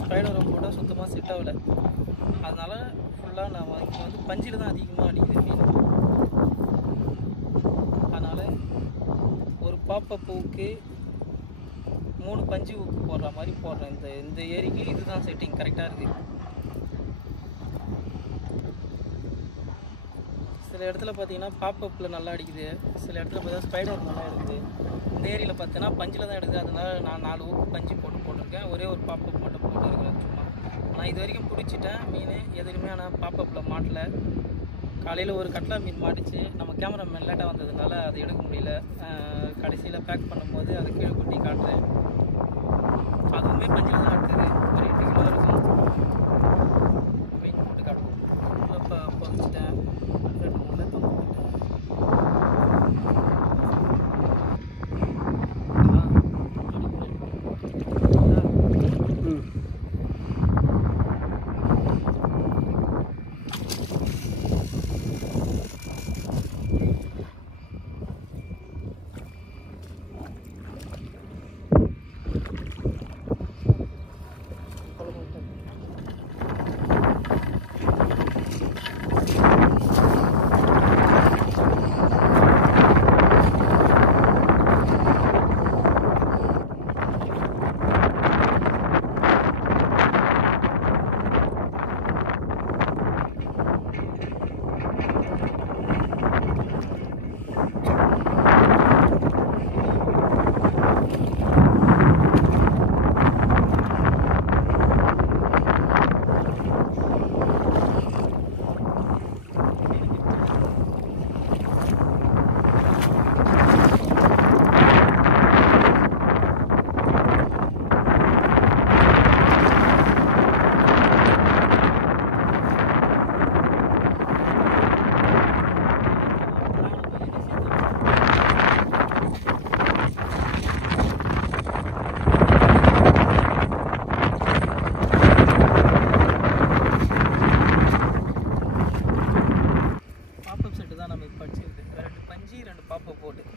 Spider rope போட்டால் சுத்தமாக set ஆகலை. அதனால் ஃபுல்லாக நான் இங்கே வந்து பஞ்சில் தான் அதிகமாக அடிக்குது மீன். அதனால் ஒரு பாப்பா பூவுக்கு 3 பஞ்சு ஊக்கு போடுற மாதிரி போடுறேன். இந்த ஏரிக்கு இதுதான் செட்டிங் கரெக்டாக இருக்குது. சில இடத்துல பார்த்தீங்கன்னா பாப்பப்பில் நல்லா அடிக்குது, சில இடத்துல பார்த்தா ஸ்பைடர் நல்லா எடுக்குது. இந்த ஏரியில் பார்த்தீங்கன்னா பஞ்சில் தான் எடுக்குது. அதனால் நான் 4 ஊக்கு பஞ்சு போட்டிருக்கேன். ஒரே ஒரு பாப்பப் மட்டும் போட்டுருக்கிறேன் சும்மா. நான் இது வரைக்கும் பிடிச்சிட்டேன் மீன் எதுலையுமே. ஆனால் பாப்பப்பில் மாட்டல. காலையில் ஒரு கட்லா மீன் மாட்டிச்சு. நம்ம கேமராமேன் லேட்டாக வந்ததுனால அதை எடுக்க முடியல. கடைசியில் பேக் பண்ணும்போது அதை கீழே கொட்டி காட்டுறேன். அதுவுமே பஞ்சில் தான் எடுக்குது. ஒரு 8 கிலோ இருக்கும். வெயிட் போட்டு காட்டுவோம். இப்போ பொறிச்சிட்டேன். 2 முள்ளை தொங்கிட்டேன்.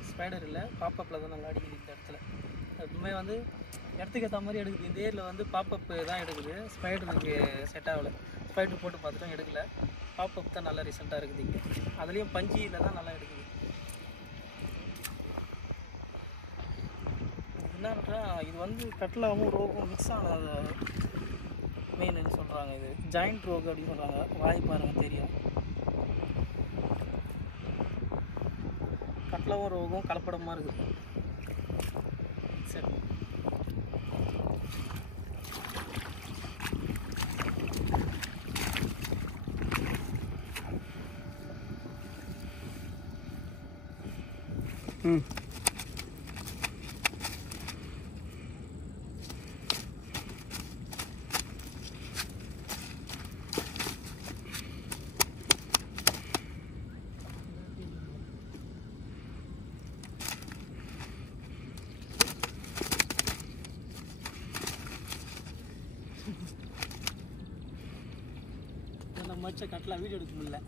ஸ்பைடர் இல்லை, பாப்பப்பில் தான் நல்லா அடிக்குது இந்த இடத்துல. எப்பவுமே வந்து இடத்துக்கு ஏற்ற மாதிரி எடுக்குது. இந்த ஏரியில் வந்து பாப்பப்பு தான் எடுக்குது. ஸ்பைடருக்கு செட் ஆகலை. ஸ்பைடர் போட்டு பார்த்துட்டும் எடுக்கலை. பாப்பப் தான் நல்லா ரிசல்ட்டாக இருக்குது இங்கே. அதுலேயும் பஞ்சியில் தான் நல்லா எடுக்குது. என்னன்னா இது வந்து கட்லாவும் ரோகும் மிக்ஸ் ஆன மீனுன்னு சொல்கிறாங்க. இது ஜாயிண்ட் ரோகு அப்படின்னு சொல்கிறாங்க. வாய் பாருங்கள் தெரியும். கட்லாவும் ரோகும் கலப்படமாக இருக்குது. சரி, மச்ச கட்டலாம் வீடியோ எடுக்க முடியல.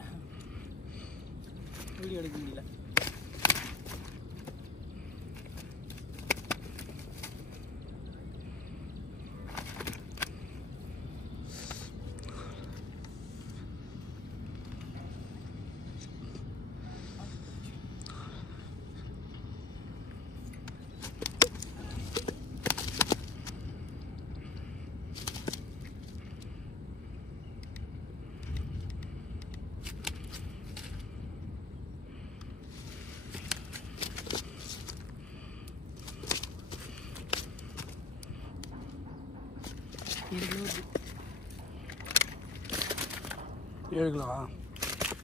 ஏழு கிலோவா?